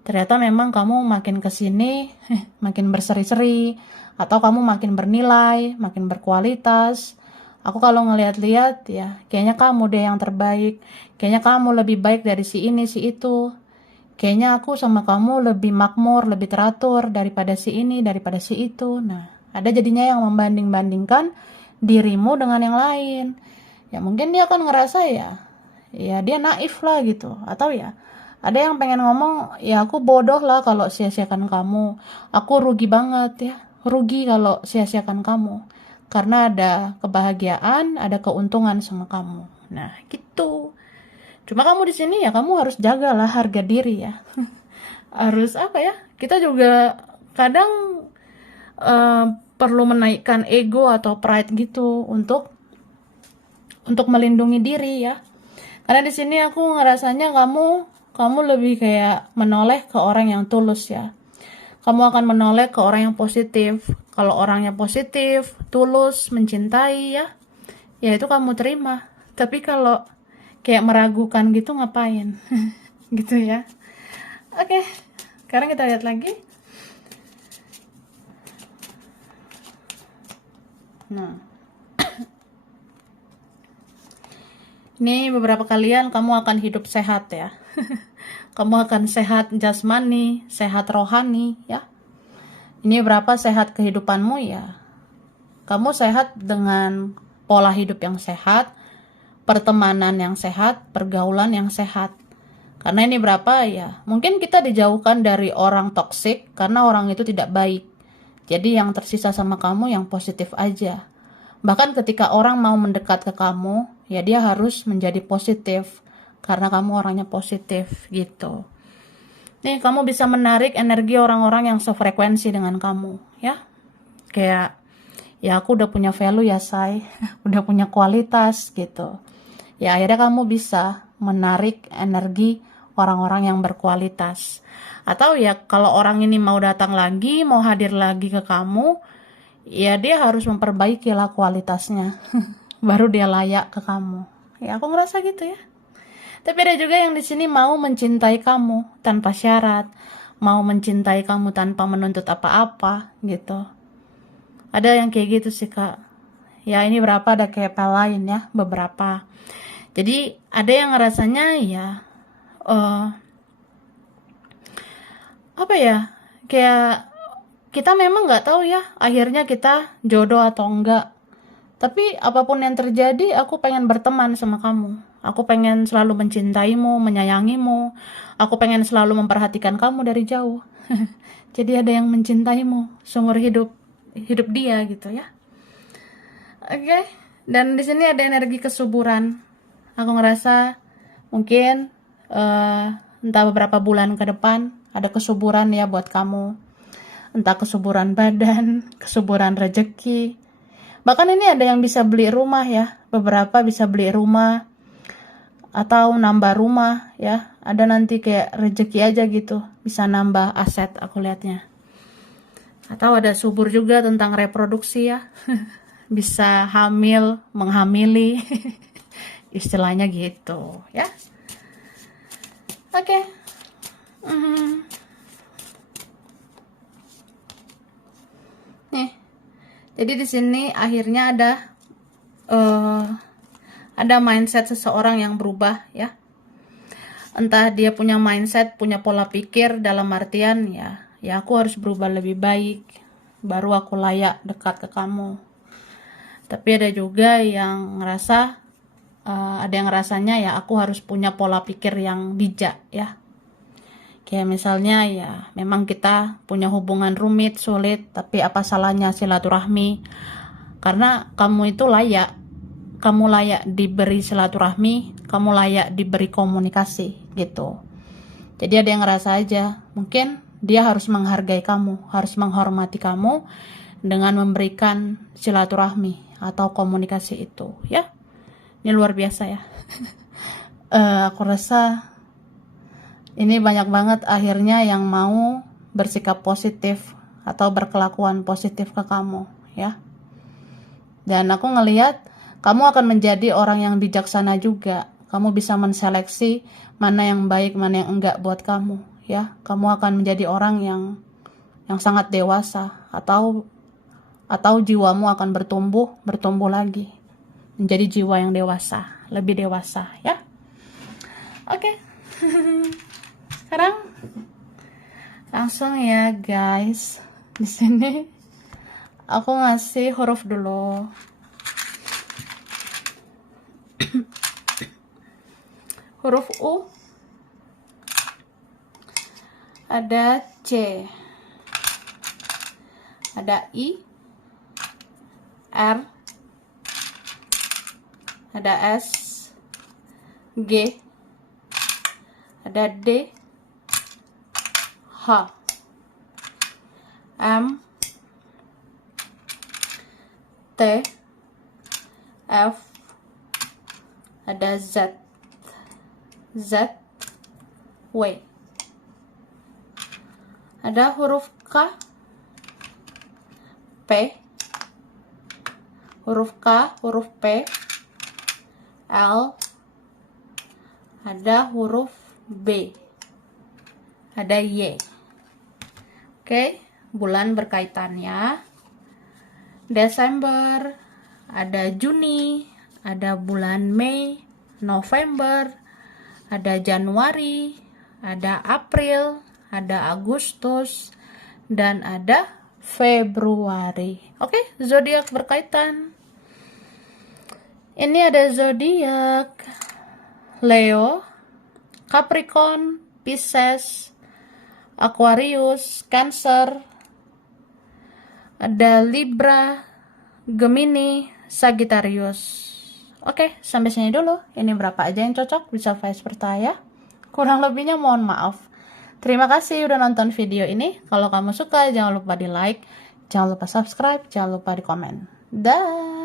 ternyata memang kamu makin kesini makin berseri-seri, atau kamu makin bernilai, makin berkualitas. Aku kalau ngelihat-lihat ya, kayaknya kamu deh yang terbaik. Kayaknya kamu lebih baik dari si ini, si itu. Kayaknya aku sama kamu lebih makmur, lebih teratur daripada si ini, daripada si itu. Nah, ada jadinya yang membanding-bandingkan dirimu dengan yang lain. Ya mungkin dia akan ngerasa ya dia naif lah gitu. Atau ya ada yang pengen ngomong, ya aku bodoh lah kalau sia-siakan kamu. Aku rugi banget ya. Rugi kalau sia-siakan kamu. Karena ada kebahagiaan, ada keuntungan sama kamu. Nah, gitu. Cuma kamu di sini ya kamu harus jagalah harga diri ya. Harus apa ya? Kita juga kadang perlu menaikkan ego atau pride gitu untuk melindungi diri ya. Karena di sini aku ngerasanya kamu lebih kayak menoleh ke orang yang tulus ya. Kamu akan menoleh ke orang yang positif. Kalau orangnya positif, tulus, mencintai ya itu kamu terima. Tapi kalau kayak meragukan gitu ngapain? Gitu ya. Oke, sekarang kita lihat lagi. Nah, ini beberapa kalian kamu akan hidup sehat ya. Kamu akan sehat jasmani, sehat rohani ya. Ini berapa sehat kehidupanmu ya. Kamu sehat dengan pola hidup yang sehat, pertemanan yang sehat, pergaulan yang sehat. Karena ini berapa ya, mungkin kita dijauhkan dari orang toksik karena orang itu tidak baik. Jadi yang tersisa sama kamu yang positif aja. Bahkan ketika orang mau mendekat ke kamu, ya dia harus menjadi positif. Karena kamu orangnya positif gitu. Nih kamu bisa menarik energi orang-orang yang sefrekuensi dengan kamu ya. Kayak ya aku udah punya value ya say. Udah punya kualitas gitu. Ya akhirnya kamu bisa menarik energi orang-orang yang berkualitas. Atau ya kalau orang ini mau datang lagi, mau hadir lagi ke kamu, ya dia harus memperbaiki lah kualitasnya. Baru dia layak ke kamu. Ya aku ngerasa gitu ya. Tapi ada juga yang di sini mau mencintai kamu tanpa syarat, mau mencintai kamu tanpa menuntut apa-apa gitu. Ada yang kayak gitu sih kak. Ya ini berapa ada kayak lain ya, beberapa. Jadi ada yang rasanya ya, apa ya, kayak kita memang nggak tahu ya akhirnya kita jodoh atau enggak. Tapi apapun yang terjadi, aku pengen berteman sama kamu. Aku pengen selalu mencintaimu, menyayangimu. Aku pengen selalu memperhatikan kamu dari jauh. Jadi ada yang mencintaimu seumur hidup dia gitu ya. Oke. Dan di sini ada energi kesuburan. Aku ngerasa mungkin entah beberapa bulan ke depan ada kesuburan ya buat kamu. Entah kesuburan badan, kesuburan rezeki. Bahkan ini ada yang bisa beli rumah ya. Beberapa bisa beli rumah atau nambah rumah ya. Ada nanti kayak rezeki aja gitu. Bisa nambah aset aku lihatnya. Atau ada subur juga tentang reproduksi ya. Bisa hamil, menghamili. Istilahnya gitu ya. Oke. Nih. Jadi di sini akhirnya ada mindset seseorang yang berubah ya. Entah dia punya mindset, punya pola pikir dalam artian ya aku harus berubah lebih baik, baru aku layak dekat ke kamu. Tapi ada juga yang ngerasa, ada yang rasanya ya aku harus punya pola pikir yang bijak ya. Kayak misalnya ya memang kita punya hubungan rumit, sulit, tapi apa salahnya silaturahmi? Karena kamu itu layak kamu layak diberi silaturahmi, kamu layak diberi komunikasi gitu. Jadi ada yang ngerasa aja, mungkin dia harus menghargai kamu, harus menghormati kamu dengan memberikan silaturahmi atau komunikasi itu, ya. Ini luar biasa ya. Aku rasa ini banyak banget akhirnya yang mau bersikap positif atau berkelakuan positif ke kamu, ya. Dan aku ngelihat kamu akan menjadi orang yang bijaksana juga. Kamu bisa menseleksi mana yang baik, mana yang enggak buat kamu, ya. Kamu akan menjadi orang yang sangat dewasa, atau jiwamu akan bertumbuh lagi menjadi jiwa yang dewasa, lebih dewasa, ya. Oke. Sekarang langsung ya guys. Di sini aku ngasih huruf dulu. Huruf U ada C, ada I, R, ada S, G, ada D, H, M, T, F, ada Z, W, ada huruf K, P, huruf K, huruf P, L, ada huruf B, ada Y. Oke, bulan berkaitannya. Desember, ada Juni, ada bulan Mei, November, ada Januari, ada April, ada Agustus, dan ada Februari. Oke, zodiak berkaitan. Ini ada zodiak Leo, Capricorn, Pisces, Aquarius, Cancer, ada Libra, Gemini, Sagittarius. Oke, sampai sini dulu. Ini berapa aja yang cocok, bisa vice versa ya. Kurang lebihnya mohon maaf. Terima kasih udah nonton video ini. Kalau kamu suka, jangan lupa di like, jangan lupa subscribe, jangan lupa di komen. Dah.